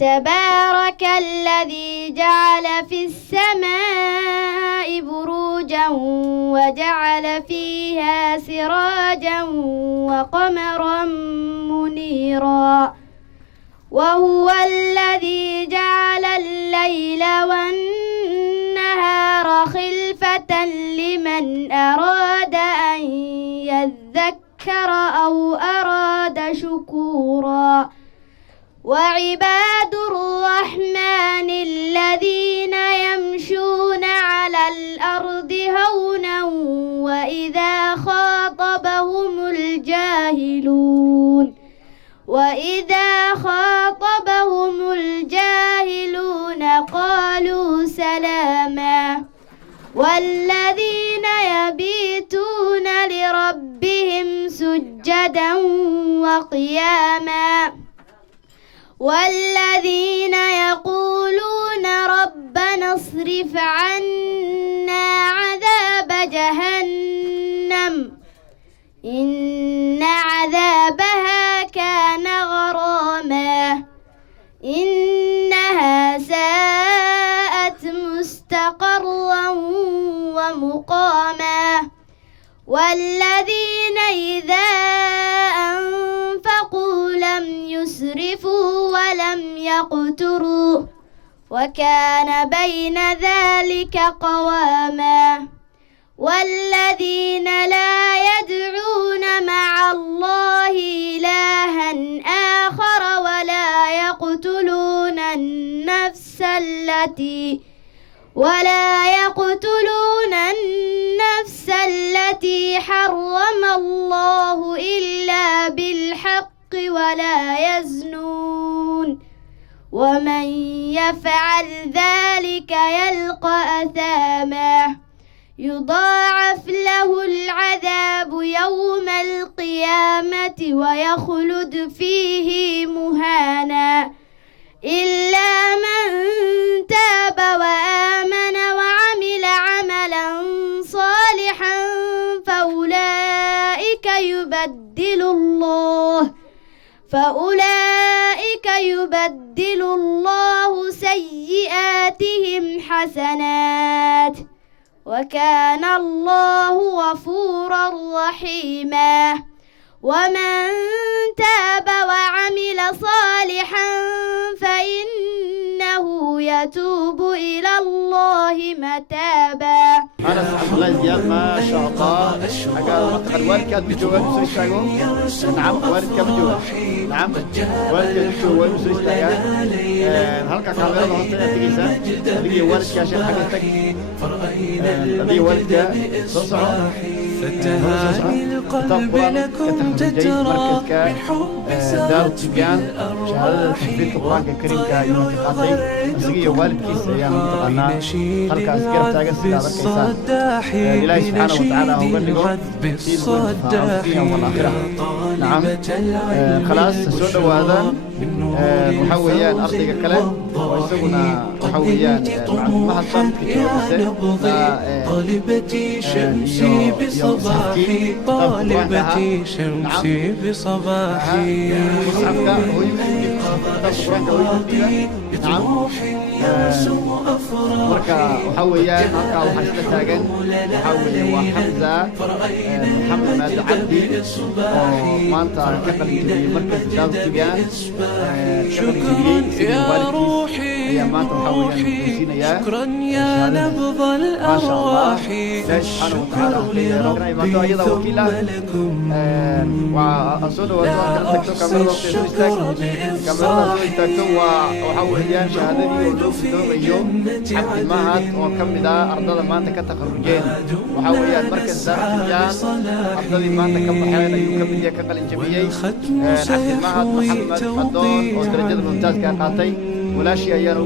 تبارك الذي جعل في السماء بروجا وجعل فيها سراجا وقمرا منيرا وهو الذي جعل الليل والنهار خلفة لمن أراد أن يذكر أو أراد شكورا وعباد الرحمن الذين يمشون على الأرض هونا وإذا خاطبهم الجاهلون قالوا سلاما والذين يبيتون لربهم سجدا وقياما والذين يقولون ربنا اصرف عنا عذاب جهنم إن عذابها كان غراما إنها ساءت مستقرا ومقاما والذين إذا أنفقوا لم يسرفوا ولم يقتروا وكان بين ذلك قواما والذين لا يدعون مع الله إلها آخر ولا يقتلون النفس التي حرم الله إلا بالحق ولا يزنون ومن يفعل ذلك يلقى أثاما يضاعف له العذاب يوم القيامة ويخلد فيه مهانا إلا من تاب وآمن وعمل عملا صالحا فأولئك يبدل الله سيئاتهم حسنات وكان الله غفورا رحيما ومن تاب وعمل صالحا فإنه يتوب إلى الله متابا. أنا سبحان الله زياد ما شاء الله أقل والد كان بجوال مسوي استاجون. نعم والد كان بجوال. نعم والد كان بجوال مسوي استاجون. هلك كاميرا هوستنا تجيسا. هذه والد كاشين حقتك. هذه والد كا صصعة. فتهاني القلب لكم تترى من حب دار تبيان شهادة حفيظ القرآن الكريم كيوم القاضي مسجية والد كيس أيام تقنا خلق أسكر تاجس في هذا الكيسان إلهي سبحانه وتعالى هو بلغه في يوم الآخرة. نعم خلاص سود وهذا محويان أرضي كلام ويسونا محويان مع الصمت طالبتي شمسي بصباحي طالبتي شمسي بصباحي مركا وحويان مركا وحشد تاجن وحوي وحمزة محمد ماد عبدي ومانتا كقل مركز دار تبيان شكرا يا روحي شكرا يا نبض الأرواح شكرا لربي ثم لكم وأصول وزوان كاميرا وحويان شهادتي يوم عبد المهد وكمدا أرض ما أنت كتخرجين وحويان مركز دار تبيان أرض ما أنت كبحين يكمل يكقل الجميع عبد المهد محمد فضل ودرجة الممتاز كان قاطي ولا شيء يرو